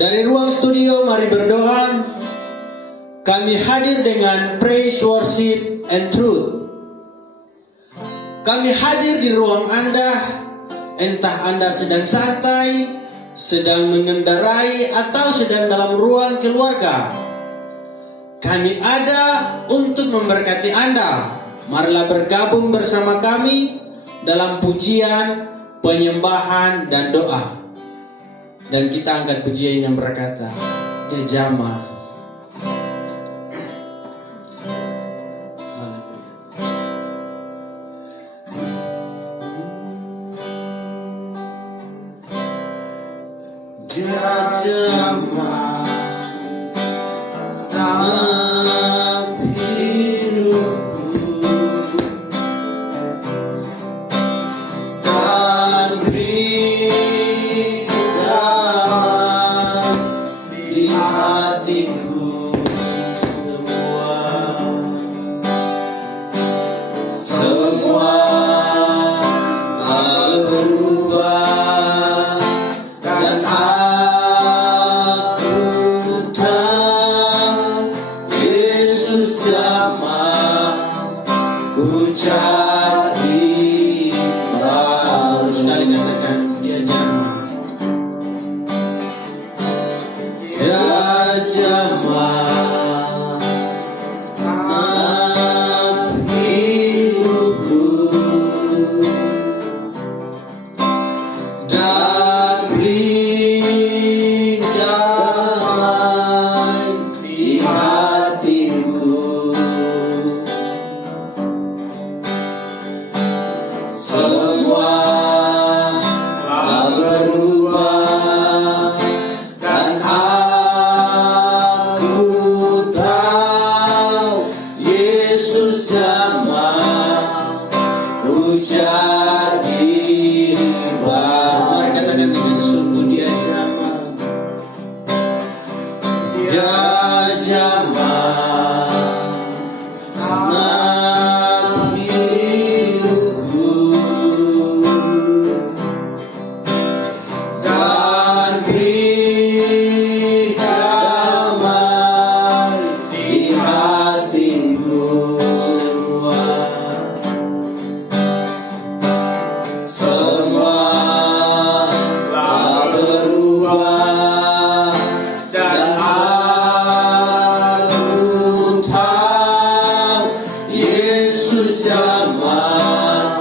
Dari ruang studio mari berdoa. Kami hadir dengan praise, worship, and truth. Kami hadir di ruang Anda, entah Anda sedang santai, sedang mengendarai, atau sedang dalam ruang keluarga. Kami ada untuk memberkati Anda. Marilah bergabung bersama kami dalam pujian, penyembahan, dan doa. Dan kita angkat pujian yang berkata, Ya Jama. Ya Jama, setiap hidupku, dan beri damai di hatiku semua berubah dan aku tahu Yesus jamah ku cari baru. Sekali katakan, Dia jamah, Ya jamah setiap hidupku, dan beri damai di hatiku semua berubah dan aku tahu Yesus jamah ku jadi baru. Mari katakan dengan sungguh, Dia jamah, Dia jamah senang hidupku, dan beri damai di hatiku semua berubah dan aku tahu Yesus jamah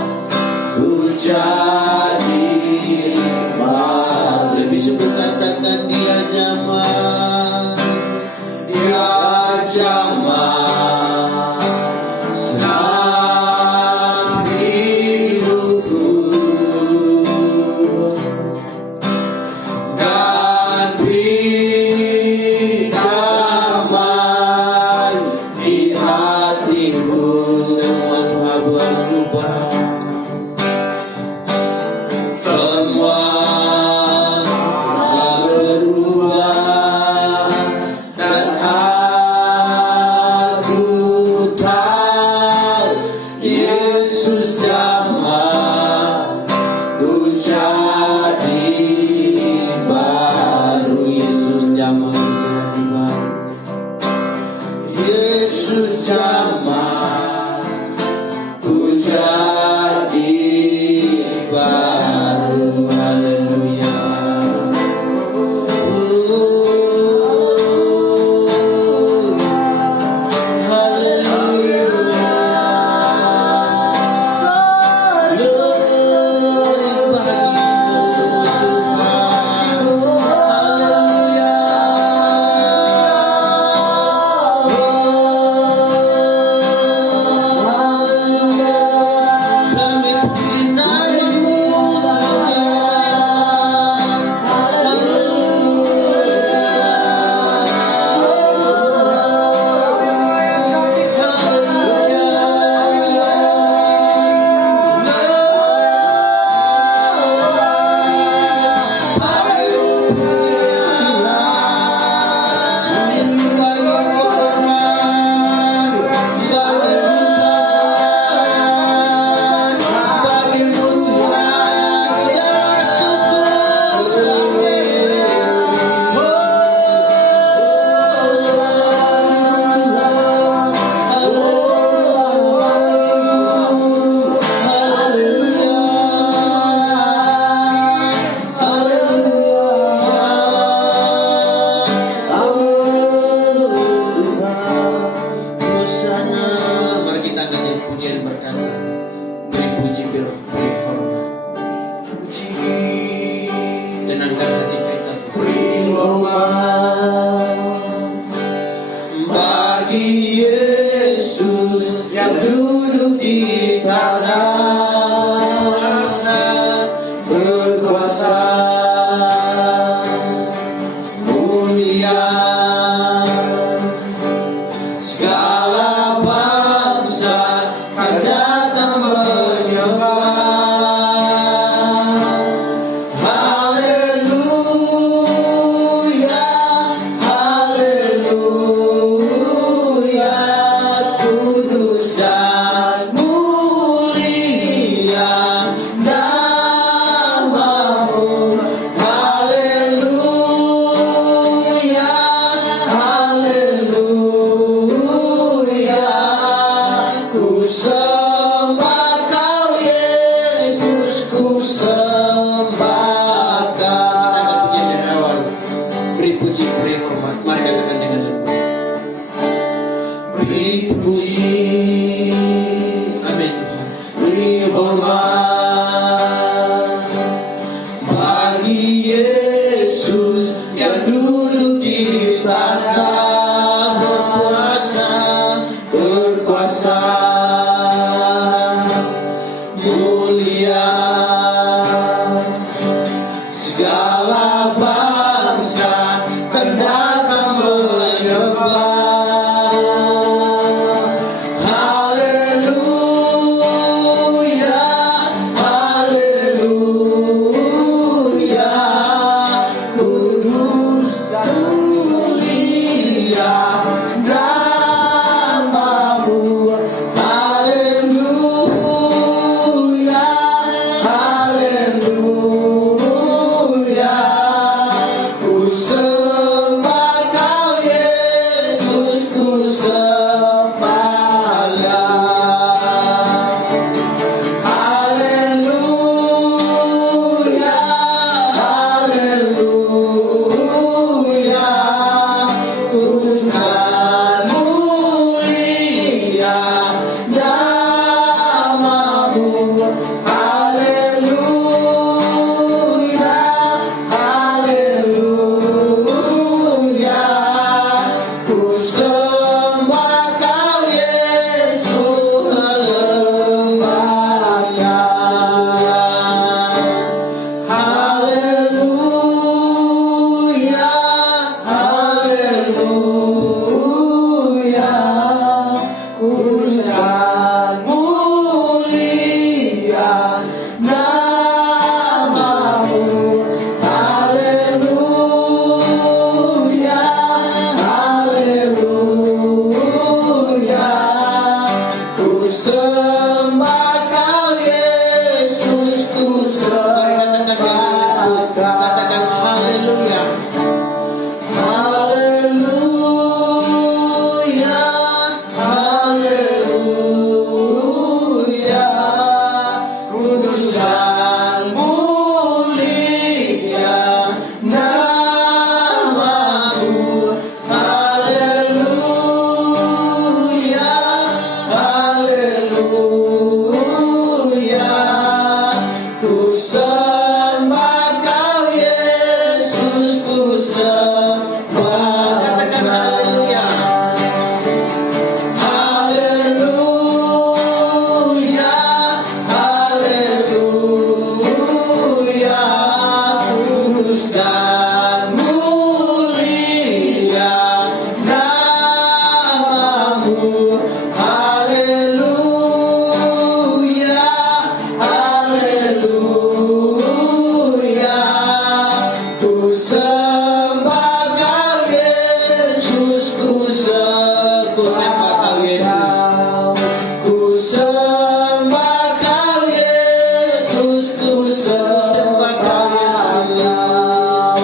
ku jadi baru. Lebih sebut katakan, Mari katakan dengan lembut. Beri puji, amin. Beri hormat bagi Yesus yang duduk di tahta berkuasa, mulia. Segala bangsa akan datang menyembah. Haleluya, haleluya, kudus dan mulia namamu. Haleluya, haleluya, ku sembah Kau Yesus, ku sembah Kau. Haleluya, haleluya, kudus dan mulia namamu. Haleluya, haleluya, ku sembah Kau Yesus, sembah Kau. Haleluya, haleluya, kudus dan mulia namamu. Haleluya, haleluya, ku sembah Kau Yesus, ku sembah Kau. Katakan haleluya. Haleluya, haleluya, kudus dan mulia namamu. Haleluya, haleluya, ku sembah Kau Yesus, ku sembah. Katakan haleluya. Haleluya, haleluya, kudus dan mulia namamu. Haleluya, haleluya, ku sembah Kau Yesus, ku sembah Kau Yesus, ku sembah Kau Yesus, ku sembah Kau Yesus.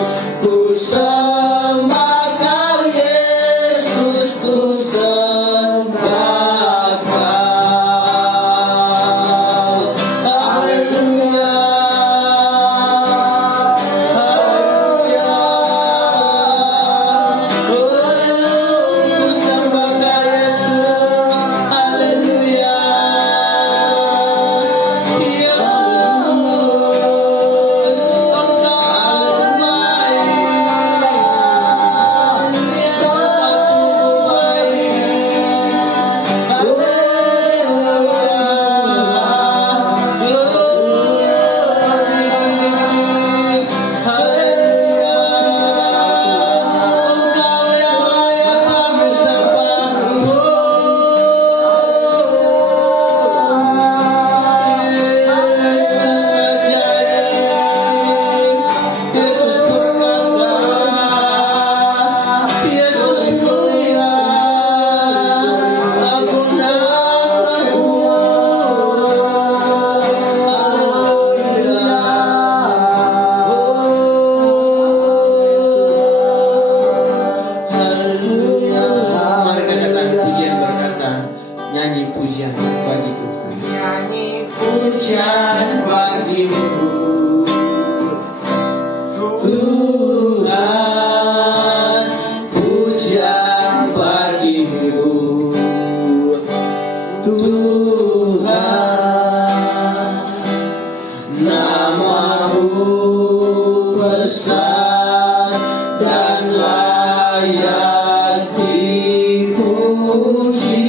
layak dipuji.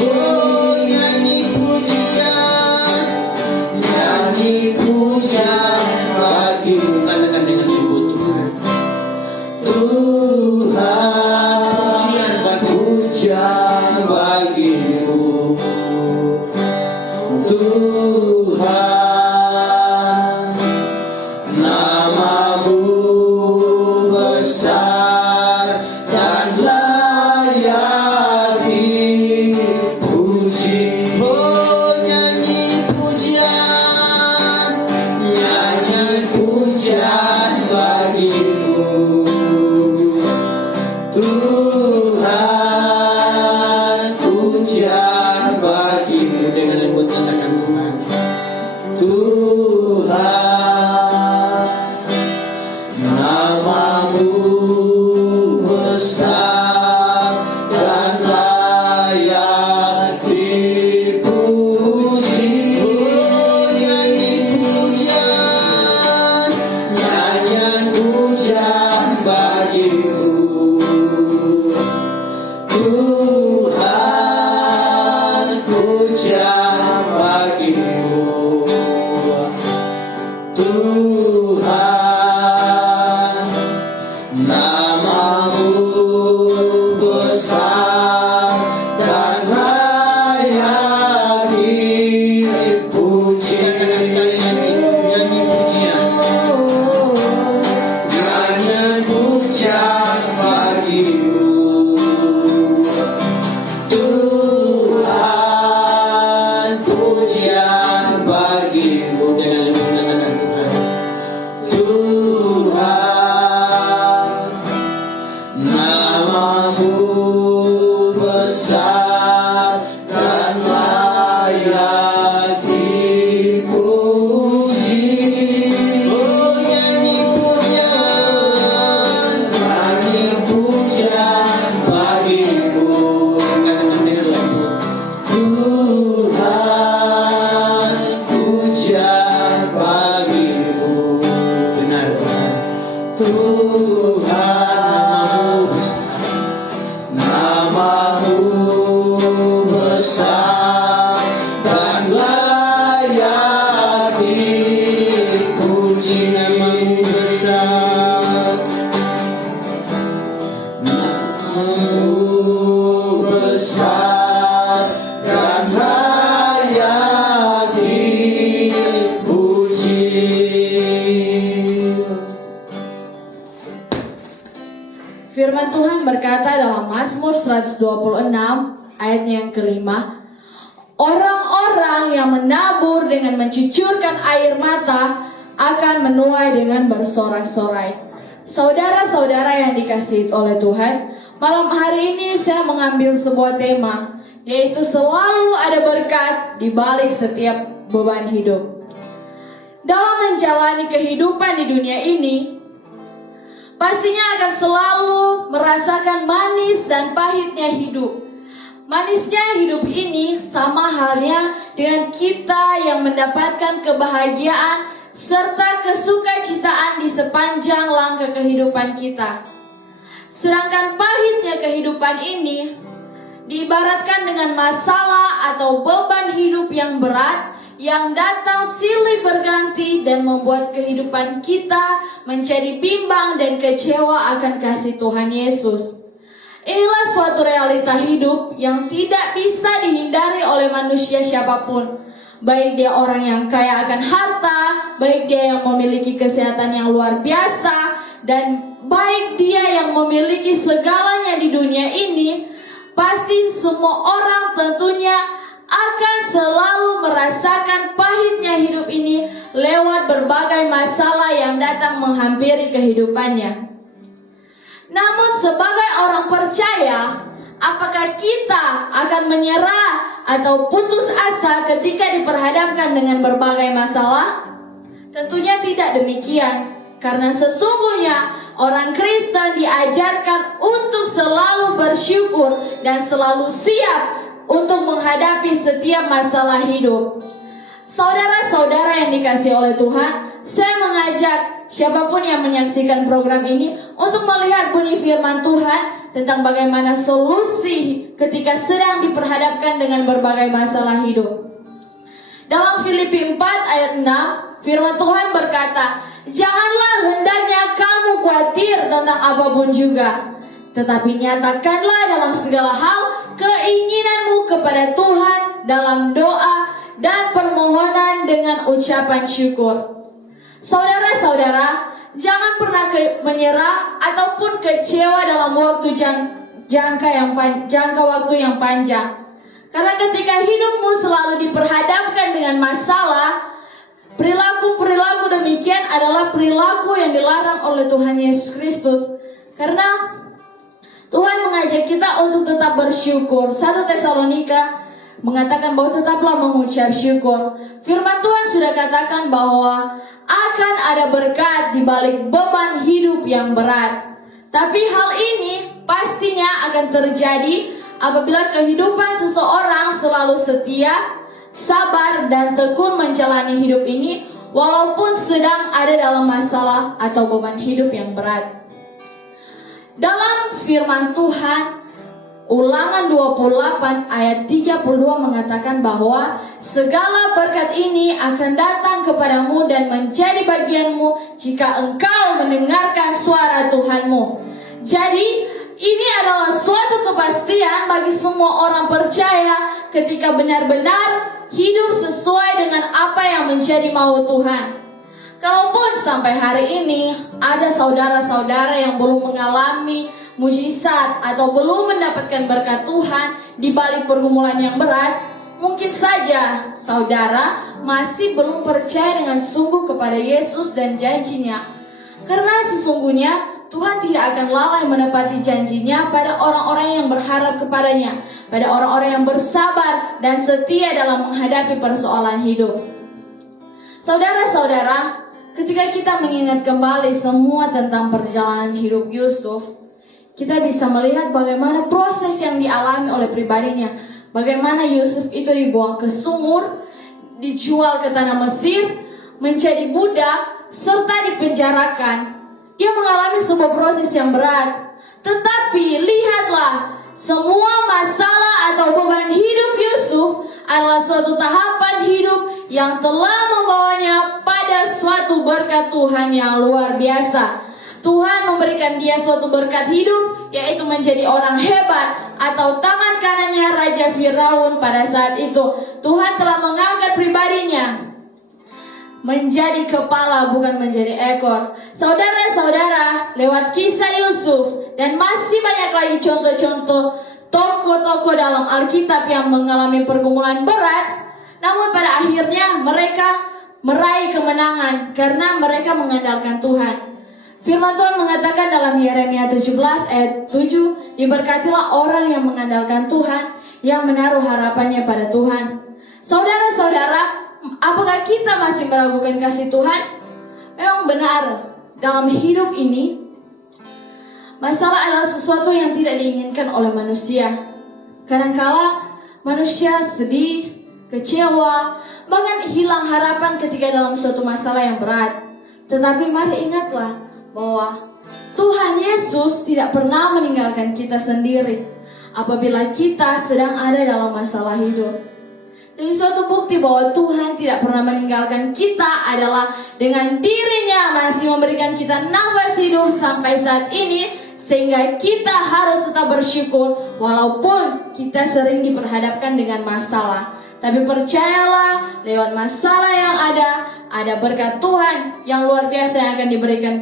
Oh, nyanyi pujian, nyanyi pujian bagimu. Katakan dengan lembut, Tuhan. Tuhan, pujian bagimu. Tuhan, namamu besar dan layak dipuji. Oh, nyanyi pujian, nyanyi pujian bagimu. Tuhan, pujian bagimu. Dengan lembut katakan Tuhan. Tuhan, namamu besar dan layak dipuji. Oh, nyanyi pujian, nyanyian pujian bagimu. Tuhan, pujian bagimu. Tuhan, namamu besar dan layak dipuji. Nyanyi pujian, nyanyian pujian bagimu. Tuhan, pujian bagimu. Dengan lembut katakan Tuhan. Tuhan, namamu besar dan layak dipuji. Oh, nyanyi pujian, nyanyi pujian bagimu. Katakan dengan lembut. Tuhan, pujian bagimu. Benar, Tuhan. Tuhan, namamu besar dan layak dipuji. Namamu besar, namamu besar dan layak dipuji. Firman Tuhan berkata dalam Mazmur 126 ayatnya yang kelima, orang-orang yang menabur dengan mencucurkan air mata akan menuai dengan bersorak-sorai. Saudara-saudara yang dikasihi oleh Tuhan, malam hari ini saya mengambil sebuah tema, yaitu selalu ada berkat di balik setiap beban hidup. Dalam menjalani kehidupan di dunia ini, pastinya akan selalu merasakan manis dan pahitnya hidup. Manisnya hidup ini sama halnya dengan kita yang mendapatkan kebahagiaan serta kesukacitaaan di sepanjang langkah kehidupan kita. Sedangkan pahitnya kehidupan ini diibaratkan dengan masalah atau beban hidup yang berat yang datang silih berganti dan membuat kehidupan kita menjadi bimbang dan kecewa akan kasih Tuhan Yesus. Inilah suatu realita hidup yang tidak bisa dihindari oleh manusia siapapun. Baik dia orang yang kaya akan harta, baik dia yang memiliki kesehatan yang luar biasa, dan baik dia yang memiliki segalanya di dunia ini, pasti semua orang tentunya akan selalu merasakan pahitnya hidup ini lewat berbagai masalah yang datang menghampiri kehidupannya. Namun sebagai orang percaya, apakah kita akan menyerah atau putus asa ketika diperhadapkan dengan berbagai masalah? Tentunya tidak demikian, karena sesungguhnya orang Kristen diajarkan untuk selalu bersyukur dan selalu siap untuk menghadapi setiap masalah hidup. Saudara-saudara yang dikasihi oleh Tuhan, saya mengajak siapapun yang menyaksikan program ini untuk melihat bunyi firman Tuhan tentang bagaimana solusi ketika sedang diperhadapkan dengan berbagai masalah hidup. Dalam Filipi 4 ayat 6, firman Tuhan berkata, "Janganlah hendaknya kamu khawatir tentang apapun juga, tetapi nyatakanlah dalam segala hal keinginanmu kepada Tuhan dalam doa dan permohonan dengan ucapan syukur." Saudara-saudara, jangan pernah menyerah ataupun kecewa dalam jangka waktu yang panjang. Karena ketika hidupmu selalu diperhadapkan dengan masalah, perilaku-perilaku demikian adalah perilaku yang dilarang oleh Tuhan Yesus Kristus. Karena Tuhan mengajak kita untuk tetap bersyukur. 1 Tesalonika mengatakan bahwa tetaplah mengucap syukur. Firman Tuhan sudah katakan bahwa akan ada berkat di balik beban hidup yang berat. Tapi hal ini pastinya akan terjadi apabila kehidupan seseorang selalu setia, sabar, dan tekun menjalani hidup ini walaupun sedang ada dalam masalah atau beban hidup yang berat. Dalam firman Tuhan, Ulangan 28 ayat 32 mengatakan bahwa segala berkat ini akan datang kepadamu dan menjadi bagianmu jika engkau mendengarkan suara Tuhanmu. Jadi, ini adalah suatu kepastian bagi semua orang percaya ketika benar-benar hidup sesuai dengan apa yang menjadi mau Tuhan. Kalaupun sampai hari ini ada saudara-saudara yang belum mengalami mujizat atau belum mendapatkan berkat Tuhan di balik pergumulan yang berat, mungkin saja saudara masih belum percaya dengan sungguh kepada Yesus dan janjinya. Karena sesungguhnya Tuhan tidak akan lalai menepati janjinya pada orang-orang yang berharap kepadanya, pada orang-orang yang bersabar dan setia dalam menghadapi persoalan hidup. Saudara-saudara, ketika kita mengingat kembali semua tentang perjalanan hidup Yusuf, kita bisa melihat bagaimana proses yang dialami oleh pribadinya. Bagaimana Yusuf itu dibuang ke sumur, dijual ke tanah Mesir, menjadi budak, serta dipenjarakan. Ia mengalami sebuah proses yang berat. Tetapi lihatlah, semua masalah atau beban hidup Yusuf adalah suatu tahapan hidup yang telah membawanya pada suatu berkat Tuhan yang luar biasa. Tuhan memberikan dia suatu berkat hidup, yaitu menjadi orang hebat atau tangan kanannya Raja Firaun pada saat itu. Tuhan telah mengangkat pribadinya menjadi kepala, bukan menjadi ekor. Saudara-saudara, lewat kisah Yusuf dan masih banyak lagi contoh-contoh tokoh-tokoh dalam Alkitab yang mengalami pergumulan berat, namun pada akhirnya mereka meraih kemenangan karena mereka mengandalkan Tuhan. Firman Tuhan mengatakan dalam Yeremia 17 ayat 7, "Diberkatilah orang yang mengandalkan Tuhan, yang menaruh harapannya pada Tuhan." Saudara-saudara, apakah kita masih meragukan kasih Tuhan? Memang benar, dalam hidup ini masalah adalah sesuatu yang tidak diinginkan oleh manusia. Kadangkala manusia sedih, kecewa, bahkan hilang harapan ketika dalam suatu masalah yang berat. Tetapi mari ingatlah bahwa Tuhan Yesus tidak pernah meninggalkan kita sendiri apabila kita sedang ada dalam masalah hidup. Jadi suatu bukti bahwa Tuhan tidak pernah meninggalkan kita adalah dengan dirinya masih memberikan kita nafas hidup sampai saat ini, sehingga kita harus tetap bersyukur walaupun kita sering diperhadapkan dengan masalah. Tapi percayalah, lewat masalah yang ada berkat Tuhan yang luar biasa yang akan diberikan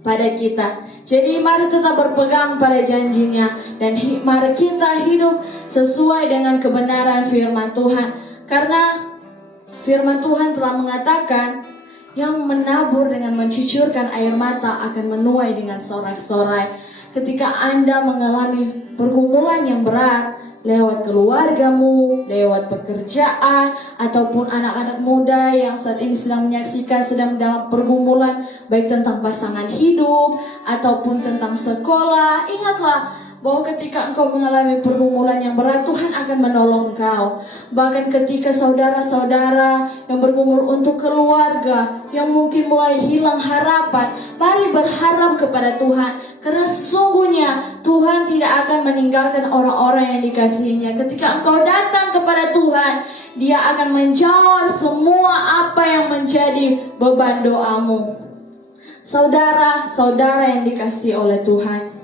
pada kita. Jadi mari tetap berpegang pada janjinya dan mari kita hidup sesuai dengan kebenaran firman Tuhan. Karena firman Tuhan telah mengatakan, yang menabur dengan mencucurkan air mata akan menuai dengan sorak-sorai. Ketika Anda mengalami pergumulan yang berat, lewat keluargamu, lewat pekerjaan, ataupun anak-anak muda yang saat ini sedang menyaksikan sedang dalam pergumulan, baik tentang pasangan hidup, ataupun tentang sekolah, ingatlah bahwa ketika engkau mengalami pergumulan yang berat, Tuhan akan menolong engkau. Bahkan ketika saudara-saudara yang bergumul untuk keluarga, yang mungkin mulai hilang harapan, mari berharap kepada Tuhan. Karena sesungguhnya Tuhan tidak akan meninggalkan orang-orang yang dikasihinya. Ketika engkau datang kepada Tuhan, Dia akan menjawab semua apa yang menjadi beban doamu. Saudara-saudara yang dikasihi oleh Tuhan,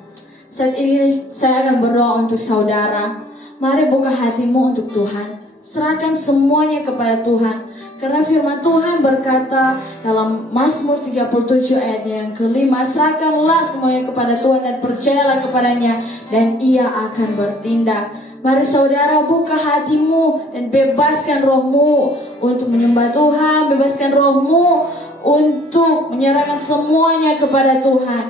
saat ini saya akan berdoa untuk saudara. Mari buka hatimu untuk Tuhan. Serahkan semuanya kepada Tuhan. Karena firman Tuhan berkata dalam Mazmur 37 ayat yang kelima, serahkanlah semuanya kepada Tuhan dan percayalah kepadanya, dan Ia akan bertindak. Mari saudara buka hatimu dan bebaskan rohmu untuk menyembah Tuhan. Bebaskan rohmu untuk menyerahkan semuanya kepada Tuhan.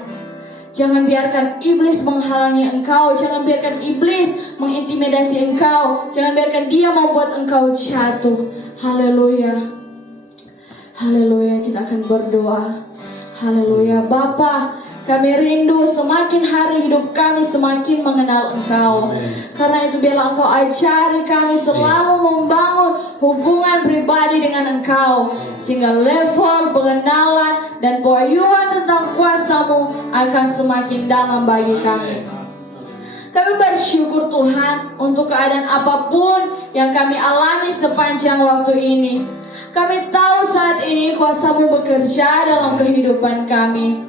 Jangan biarkan iblis menghalangi engkau. Jangan biarkan iblis mengintimidasi engkau. Jangan biarkan dia membuat engkau jatuh. Haleluya. Haleluya, kita akan berdoa. Haleluya. Bapa, kami rindu semakin hari hidup kami semakin mengenal Engkau. Karena itu biarlah Engkau ajari kami selalu membangun hubungan pribadi dengan Engkau, sehingga level pengenalan dan pewahyuan tentang kuasa-Mu akan semakin dalam bagi kami. Kami bersyukur Tuhan untuk keadaan apapun yang kami alami sepanjang waktu ini. Kami tahu saat ini kuasa-Mu bekerja dalam kehidupan kami.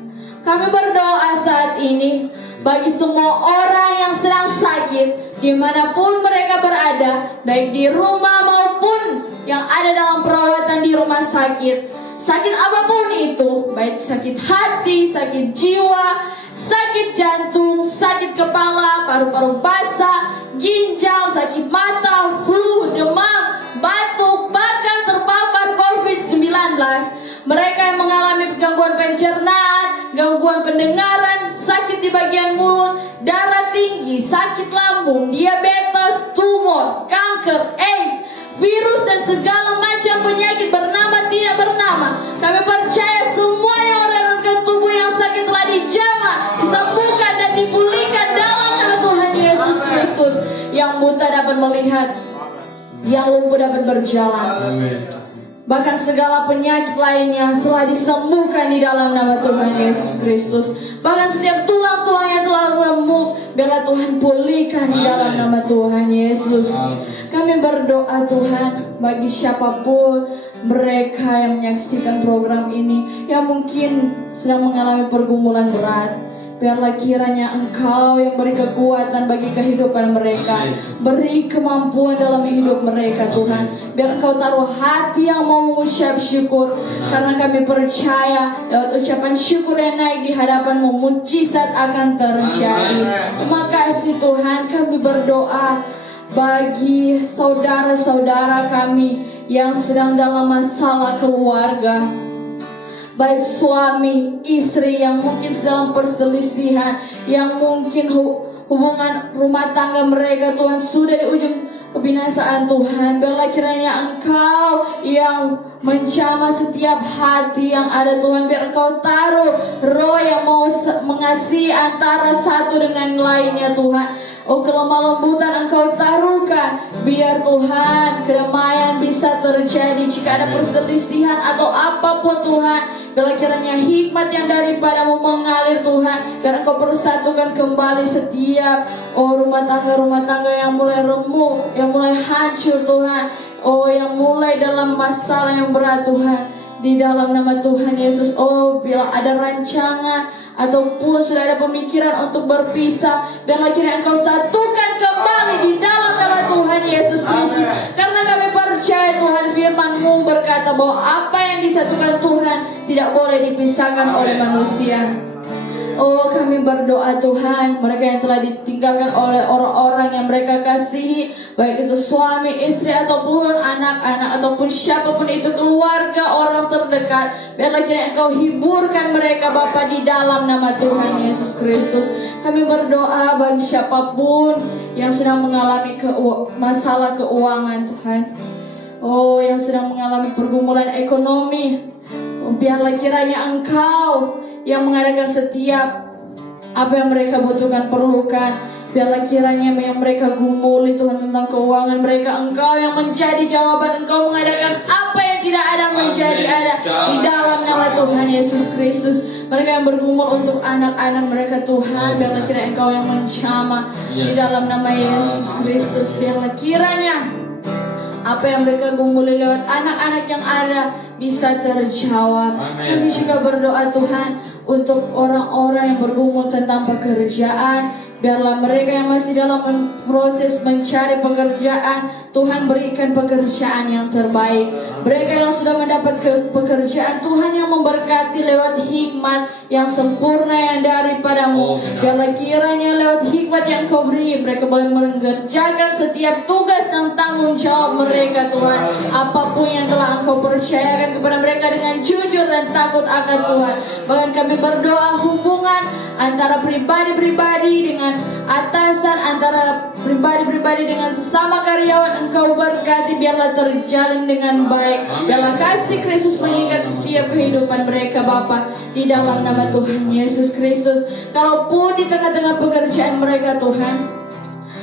Kami berdoa saat ini bagi semua orang yang sedang sakit, dimanapun mereka berada, baik di rumah maupun yang ada dalam perawatan di rumah sakit. Sakit apapun itu, baik sakit hati, sakit jiwa, sakit jantung, sakit kepala, paru-paru basah, ginjal, sakit mata, flu, demam, batuk, bahkan terpapar COVID-19. Mereka yang mengalami gangguan pencernaan, gangguan pendengaran, sakit di bagian mulut, darah tinggi, sakit lambung, diabetes, tumor, kanker, AIDS, virus dan segala macam penyakit bernama tidak bernama. Kami percaya semuanya organ-organ tubuh yang sakit telah dijamah, disembuhkan dan dipulihkan dalam nama Tuhan Yesus Kristus. Yang buta dapat melihat, yang lumpuh dapat berjalan. Amin. Bahkan segala penyakit lainnya telah disembuhkan di dalam nama Tuhan Yesus Kristus. Bahkan setiap tulang-tulang yang telah remuk, biarlah Tuhan pulihkan di dalam nama Tuhan Yesus. Kami berdoa Tuhan bagi siapapun mereka yang menyaksikan program ini, yang mungkin sedang mengalami pergumulan berat. Biarlah kiranya Engkau yang beri kekuatan bagi kehidupan mereka, beri kemampuan dalam hidup mereka Tuhan. Biar Engkau taruh hati yang mau mengucap syukur, karena kami percaya lewat ucapan syukur yang naik di hadapan-Mu, mukjizat akan terjadi. Terima kasih Tuhan. Kami berdoa bagi saudara-saudara kami yang sedang dalam masalah keluarga, baik suami, istri yang mungkin sedang perselisihan, yang mungkin hubungan rumah tangga mereka Tuhan sudah di ujung kebinasaan Tuhan. Biarlah kiranya Engkau yang menjamah setiap hati yang ada Tuhan. Biar Engkau taruh roh yang mau mengasihi antara satu dengan lainnya Tuhan. Oh, kelemah lembutan Engkau taruhkan, biar Tuhan kedamaian bisa terjadi. Jika ada perselisihan atau apapun Tuhan, biarlah kiranya hikmat yang daripada-Mu mengalir Tuhan. Biar Engkau persatukan kembali setiap rumah tangga yang mulai remuk, yang mulai hancur Tuhan. Oh, yang mulai dalam masalah yang berat Tuhan. Di dalam nama Tuhan Yesus. Oh, bila ada rancangan ataupun sudah ada pemikiran untuk berpisah, biarlah kiranya Engkau satukan kembali di dalam nama Tuhan Yesus Kristus. Karena kami percaya Tuhan, firman-Mu berkata bahwa apa yang disatukan Tuhan tidak boleh dipisahkan oleh manusia. Oh, kami berdoa Tuhan, mereka yang telah ditinggalkan oleh orang-orang yang mereka kasihi, baik itu suami, istri, ataupun anak-anak, ataupun siapapun itu, keluarga, orang terdekat, biarlah kiranya Engkau hiburkan mereka Bapa di dalam nama Tuhan Yesus Kristus. Kami berdoa bagi siapapun yang sedang mengalami masalah keuangan Tuhan, oh, yang sedang mengalami pergumulan ekonomi, oh, biarlah kiranya Engkau yang mengadakan setiap apa yang mereka butuhkan, perlukan. Biarlah kiranya yang mereka gumuli Tuhan tentang keuangan mereka, Engkau yang menjadi jawaban. Engkau mengadakan apa yang tidak ada menjadi ada di dalam nama Tuhan Yesus Kristus. Mereka yang bergumul untuk anak-anak mereka Tuhan, biarlah kiranya Engkau yang menjamah di dalam nama Yesus Kristus. Biarlah kiranya apa yang mereka gumuli lewat anak-anak yang ada bisa terjawab. Kami juga berdoa Tuhan untuk orang-orang yang bergumul tentang pekerjaan. Biarlah mereka yang masih dalam proses mencari pekerjaan, Tuhan berikan pekerjaan yang terbaik. Mereka yang sudah mendapat pekerjaan, Tuhan yang memberkati lewat hikmat yang sempurna yang daripadamu. Biarlah kiranya lewat hikmat yang Kau beri, mereka boleh mengerjakan setiap tugas dan tanggung jawab mereka Tuhan. Apapun yang telah Engkau percayakan kepada mereka dengan jujur dan takut akan Tuhan. Bahkan kami berdoa hubungan antara pribadi-pribadi dengan atasan, antara pribadi-pribadi dengan sesama karyawan, Engkau berkati, biarlah terjalin dengan baik. Biarlah kasih Kristus mengikat setiap kehidupan mereka Bapa, di dalam nama Tuhan Yesus Kristus. Kalaupun di tengah-tengah pekerjaan mereka Tuhan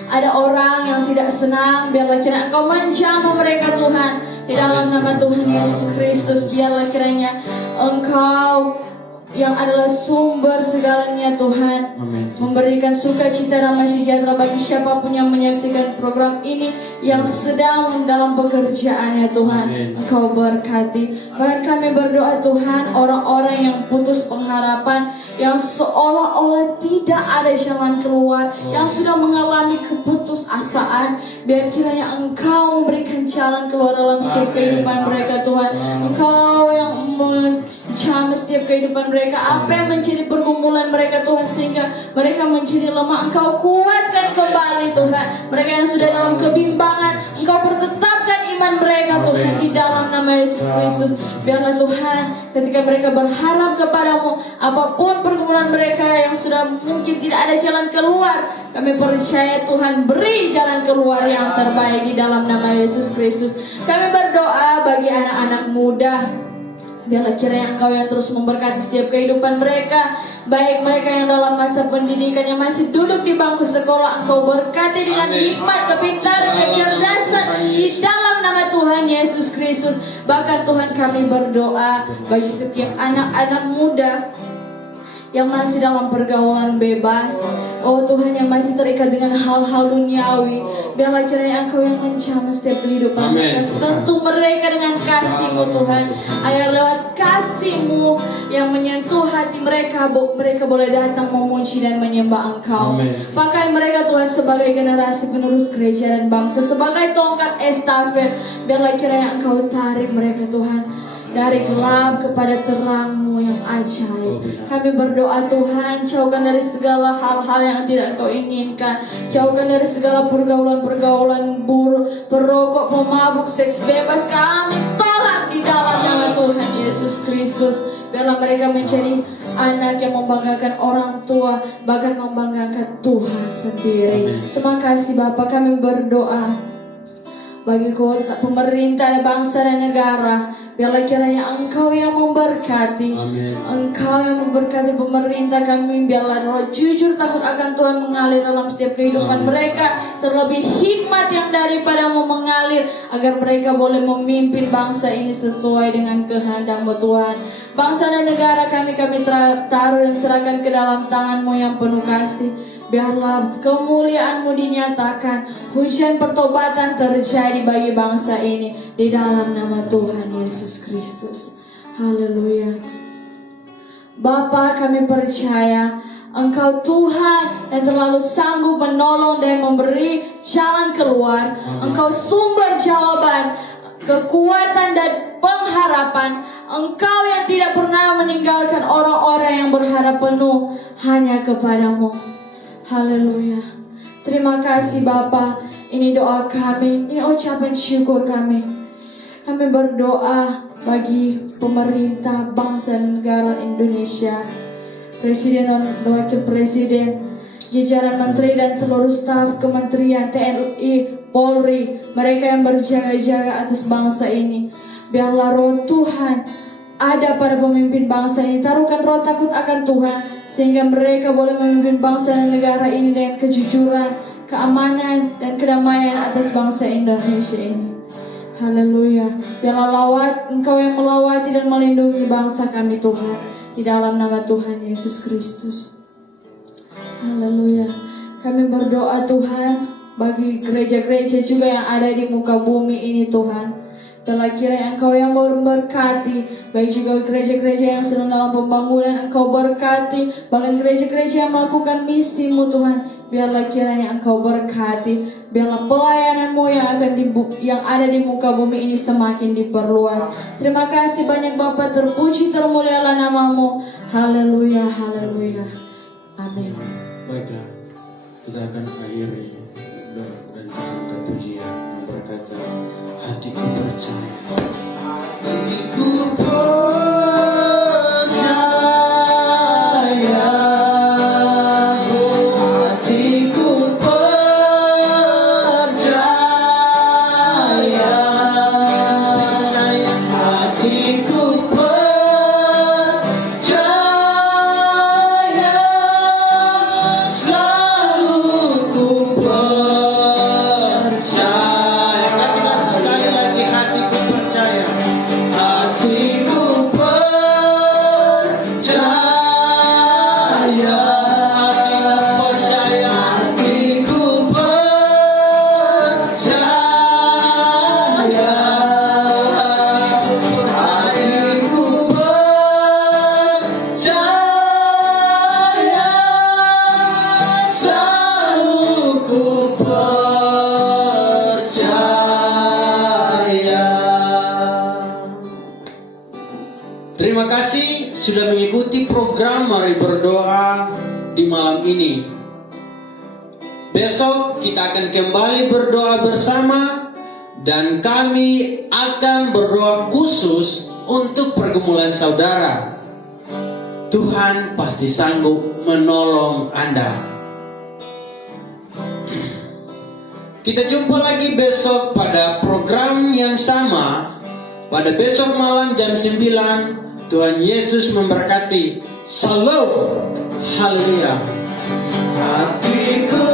ada orang yang tidak senang, biarlah kiranya Engkau menjamah mereka Tuhan, di dalam nama Tuhan Yesus Kristus. Biarlah kiranya Engkau yang adalah sumber segalanya Tuhan, memberikan sukacita dan sejahtera bagi siapapun yang menyaksikan program ini, yang sedang dalam pekerjaannya Tuhan. Engkau berkati. Bahkan kami berdoa Tuhan, orang-orang yang putus pengharapan, yang seolah-olah tidak ada jalan keluar, yang sudah mengalami keputusasaan, biar kiranya Engkau memberikan jalan keluar dalam setiap kehidupan mereka Tuhan. Engkau yang menjamah setiap kehidupan mereka, apa yang menjadi pergumulan mereka Tuhan, sehingga mereka menjadi lemah, Engkau kuatkan kembali Tuhan. Mereka yang sudah dalam kebimbangan, Engkau pertetapkan iman mereka Tuhan, di dalam nama Yesus Kristus. Biarlah Tuhan, ketika mereka berharap kepadamu, apapun pergumulan mereka yang sudah mungkin tidak ada jalan keluar, kami percaya Tuhan beri jalan keluar yang terbaik di dalam nama Yesus Kristus. Kami berdoa bagi anak-anak muda, biarlah kiranya Engkau yang terus memberkati setiap kehidupan mereka, baik mereka yang dalam masa pendidikan, yang masih duduk di bangku sekolah, Engkau berkati dengan hikmat, kepintaran, kecerdasan di dalam nama Tuhan Yesus Kristus. Bahkan Tuhan kami berdoa bagi setiap anak-anak muda yang masih dalam pergaulan bebas, oh Tuhan, yang masih terikat dengan hal-hal duniawi, biarlah kiranya Engkau yang menjamah setiap kehidupan mereka. Sentuh mereka dengan kasih-Mu Tuhan, agar lewat kasih-Mu yang menyentuh hati mereka, mereka boleh datang memuji dan menyembah Engkau. Pakai mereka Tuhan sebagai generasi penerus gereja dan bangsa, sebagai tongkat estafet. Biarlah kiranya Engkau tarik mereka Tuhan dari gelap kepada terang-Mu yang ajaib. Kami berdoa Tuhan, jauhkan dari segala hal-hal yang tidak Engkau inginkan. Jauhkan dari segala pergaulan-pergaulan buruk, perokok, pemabuk, seks bebas. Kami tolak di dalam nama Tuhan Yesus Kristus. Biarlah mereka menjadi anak yang membanggakan orang tua, bahkan membanggakan Tuhan sendiri. Terima kasih Bapa. Kami berdoa bagi kota, pemerintah, bangsa dan negara. Biarlah kiranya Engkau yang memberkati. Engkau yang memberkati pemerintah kami. Biarlah roh jujur takut akan Tuhan mengalir dalam setiap kehidupan mereka. Terlebih hikmat yang daripada-Mu mengalir, agar mereka boleh memimpin bangsa ini sesuai dengan kehendak-Mu Tuhan. Bangsa dan negara kami taruh dan serahkan ke dalam tangan-Mu yang penuh kasih. Biarlah kemuliaan-Mu dinyatakan, hujan pertobatan terjadi bagi bangsa ini, di dalam nama Tuhan Yesus Kristus. Haleluya. Bapa, kami percaya Engkau Tuhan yang terlalu sanggup menolong dan memberi jalan keluar. Engkau sumber jawaban, kekuatan dan pengharapan. Engkau yang tidak pernah meninggalkan orang-orang yang berharap penuh hanya kepadamu. Haleluya. Terima kasih Bapa. Ini doa kami, ini ucapan syukur kami. Kami berdoa bagi pemerintah, bangsa dan negara Indonesia, Presiden dan Wakil Presiden, jajaran menteri dan seluruh staf kementerian, TNI, Polri, mereka yang berjaga-jaga atas bangsa ini. Biarlah roh Tuhan ada pada pemimpin bangsa ini. Taruhkan roh takut akan Tuhan, sehingga mereka boleh memimpin bangsa dan negara ini dengan kejujuran, keamanan, dan kedamaian atas bangsa Indonesia ini. Haleluya. Biarlah Engkau yang melawati dan melindungi bangsa kami Tuhan, di dalam nama Tuhan Yesus Kristus. Haleluya. Kami berdoa Tuhan bagi gereja-gereja juga yang ada di muka bumi ini Tuhan. Biarlah kiranya Engkau yang memberkati, baik juga gereja-gereja yang sedang dalam pembangunan Engkau berkati, bahkan gereja-gereja yang melakukan misi-Mu Tuhan. Biarlah kiranya Engkau berkati, biarlah pelayanan-Mu yang ada di muka bumi ini semakin diperluas. Terima kasih banyak Bapa, terpuji termulialah nama-Mu. Haleluya, haleluya. Amin. Baiklah, kita akan akhiri dan pujian berkata, hatiku percaya. Hatiku percaya. Hatiku percaya. Hatiku percaya. Selalu ku percaya. Katakan sekali lagi, hatiku percaya. Hatiku percaya. Hatiku percaya. Hatiku percaya. Selalu ku percaya. Terima kasih sudah mengikuti program Mari Berdoa di malam ini. Besok kita akan kembali berdoa bersama, dan kami akan berdoa khusus untuk pergumulan saudara. Tuhan pasti sanggup menolong Anda. Kita jumpa lagi besok pada program yang sama. Pada besok malam jam 9. Tuhan Yesus memberkati. Shalom. Haleluya. Hatiku